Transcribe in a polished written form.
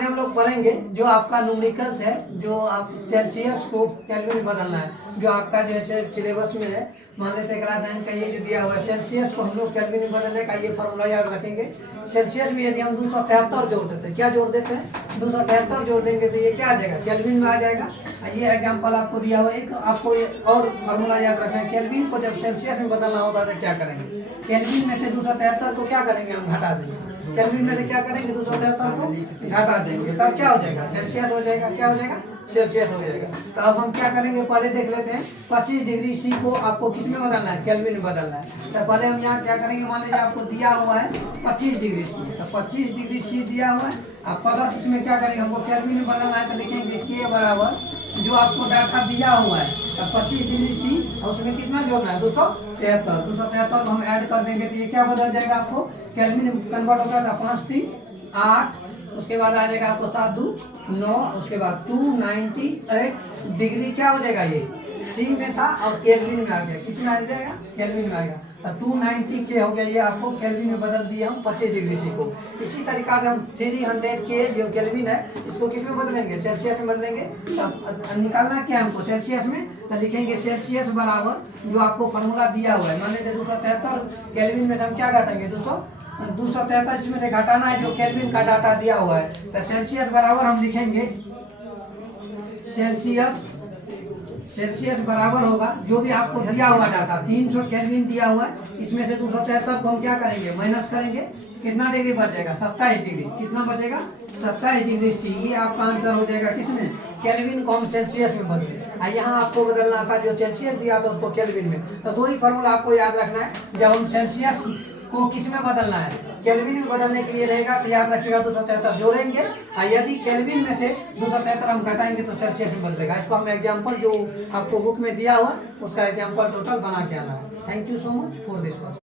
हम लोग पढ़ेंगे जो आपका न्यूमेरिकल्स है, जो आप सेल्सियस को केल्विन में बदलना है, जो आपका जो है सिलेबस में है। मान लेते हैं क्लास 9 का ये जो दिया हुआ है, सेल्सियस को हम लोग केल्विन में बदलने का ये फॉर्मूला याद रखेंगे। सेल्सियस में यदि हम 273 जोड़ देते हैं, क्या जोड़ देते हैं, 273 जोड़ देंगे तो ये क्या आ जाएगा, केल्विन में आ जाएगा। ये एग्जाम्पल आपको दिया हुआ है। एक आपको और फॉर्मूला याद रखना है, केल्विन को जब सेल्सियस में बदलना होगा तो क्या करेंगे, केल्विन में से 273 को क्या करेंगे, हम घटा देंगे। केल्विन में से क्या करेंगे, 273 को घटा देंगे, तब क्या हो जाएगा, सेल्सियस हो जाएगा। क्या हो जाएगा, सेल्सियस हो जाएगा। तो अब हम क्या करेंगे, पहले देख लेते हैं 25 डिग्री सी को आपको किस में बदलना है, केल्विन में बदलना है। तो पहले हम यहाँ क्या करेंगे, मान लीजिए आपको दिया हुआ है 25 डिग्री सी, तो 25 डिग्री सी दिया हुआ है। अब पहले इसमें क्या करेंगे, हमको केल्विन में बदलना है, तो लिखेंगे के बराबर जो आपको डाटा दिया हुआ है, तो 25 डिग्री सी और उसमें कितना जोड़ना है, 273 को हम ऐड कर देंगे तो ये क्या बदल जाएगा, आपको केल्विन कन्वर्ट होगा था 5 3 8, उसके बाद आ जाएगा आपको 7 2 9, उसके बाद 298 डिग्री क्या हो जाएगा, ये सी में था और केल्विन में आ गया। किस में आ जाएगा, केल्विन में आएगा। तो 290 के हो गया, ये आपको केल्विन में बदल दिया हम 25 डिग्री सी को। इसी तरीका से हम 300 के जो केल्विन है इसको किस में बदलेंगे, सेल्सियस में बदलेंगे। तब निकालना क्या हमको, सेल्सियस में, तो लिखेंगे सेल्सियस बराबर जो आपको फॉर्मूला दिया हुआ है, मान लीजिए 273 केल्विन में हम क्या घटाएंगे, 273 इसमें से घटाना है जो केल्विन का डाटा दिया हुआ है। तो सेल्सियस बराबर हम लिखेंगे, सेल्सियस बराबर होगा जो भी आपको दिया हुआ डाटा 300 केल्विन दिया हुआ है, इसमें से 273 को हम क्या करेंगे, माइनस करेंगे। कितना डिग्री बच जाएगा, 27 डिग्री। कितना बचेगा, 27 डिग्री सी। ये आपका आंसर हो जाएगा किसमें, केल्विन को हम सेल्सियस में बदले। यहाँ आपको बदलना था जो सेल्सियस दिया था उसको केल्विन में। तो दो ही फॉर्मूला आपको याद रखना है, जब हम सेल्सियस को किस में बदलना है, केल्विन में बदलने के लिए रहेगा तो याद रखिएगा 273 जोड़ेंगे, और यदि केल्विन में से 273 हम घटाएंगे तो सेल्सियस में बदलेगा। इसको हम एग्जांपल जो आपको बुक में दिया हुआ उसका एग्जांपल टोटल बना के आना है। Thank you so much for this.